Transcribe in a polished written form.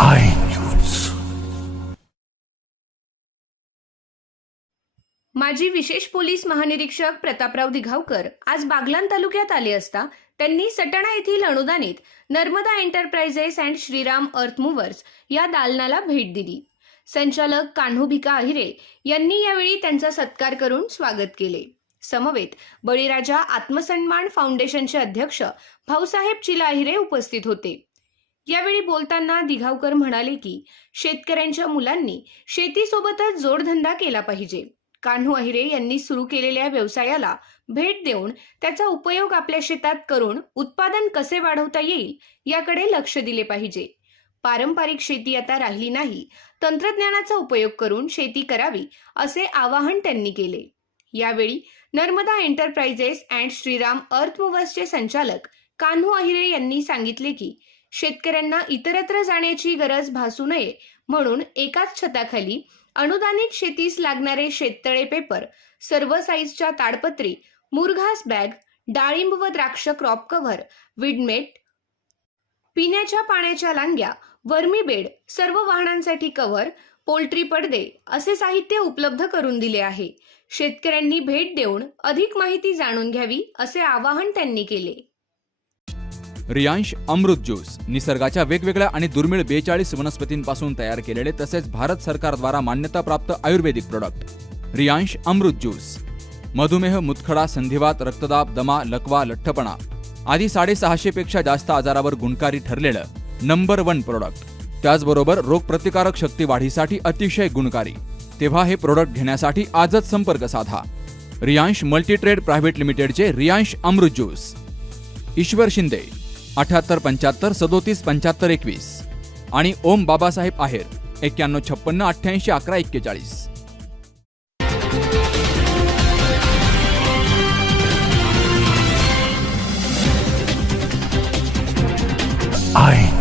I news. माजी विशेष police महानिरीक्षक प्रतापराव दिघावकर आज बागलाण तालुक्यात आले असता त्यांनी सटाणा येथील अनुदानित नर्मदा एंटरप्राइजेस अँड श्रीराम अर्थ मूव्हर्स या दालनाला भेट दिली. संचालक कान्हू भिका अहिरे यांनी यावेळी त्यांचा सत्कार करून स्वागत केले. समवेत बळीराजा आत्मसन्मान फाउंडेशनचे अध्यक्ष भाऊसाहेब चिला अहिरे उपस्थित होते. यावेळी बोलताना दिघावकर म्हणाले की शेतकऱ्यांच्या मुलांनी शेतीसोबतच जोडधंदा केला पाहिजे. कान्हू अहिरे यांनी सुरू केलेल्या व्यवसायाला भेट देऊन त्याचा उपयोग आपल्या शेतात करून उत्पादन कसे वाढवता येईल याकडे लक्ष दिले पाहिजे. पारंपरिक शेती आता राहिली नाही, तंत्रज्ञानाचा उपयोग करून शेती करावी असे आवाहन त्यांनी केले. यावेळी नर्मदा एंटरप्राइजेस अँड श्रीराम अर्थ मूव्हर्सचे संचालक कान्हू अहिरे यांनी सांगितले की शेतकऱ्यांना इतरत्र जाण्याची गरज भासू नये म्हणून एकाच छताखाली अनुदानित शेतीस लागणारे शेततळे पेपर, सर्व साईजच्या ताडपत्री, मुरघास बॅग, डाळिंब व द्राक्ष क्रॉप कव्हर, विडमेट, पिण्याच्या पाण्याच्या लांग्या, वर्मी बेड, सर्व वाहनांसाठी कव्हर, पोल्ट्री पडदे असे साहित्य उपलब्ध करून दिले आहे. शेतकऱ्यांनी भेट देऊन अधिक माहिती जाणून घ्यावी असे आवाहन त्यांनी केले. रियांश अमृत ज्यूस निसर्गाच्या वेगवेगळ्या आणि दुर्मिळ 42 वनस्पतींपासून तयार केलेले तसेच भारत सरकारद्वारा मान्यताप्राप्त आयुर्वेदिक प्रोडक्ट. रियांश अमृत ज्यूस मधुमेह, मुतखडा, संधिवात, रक्तदाब, दमा, लकवा, लठ्ठपणा आदी 650 पेक्षा जास्त आजारावर गुणकारी ठरलेलं नंबर 1 प्रोडक्ट. त्याचबरोबर रोगप्रतिकारक शक्ती वाढीसाठी अतिशय गुणकारी. तेव्हा हे प्रोडक्ट घेण्यासाठी आजच संपर्क साधा. रियांश मल्टीट्रेड प्रायव्हेट लिमिटेडचे रियांश अमृत ज्यूस. ईश्वर शिंदे 7875 37 75 21 आणि ओम बाबासाहेब आहेर 9156 88 11 41. आय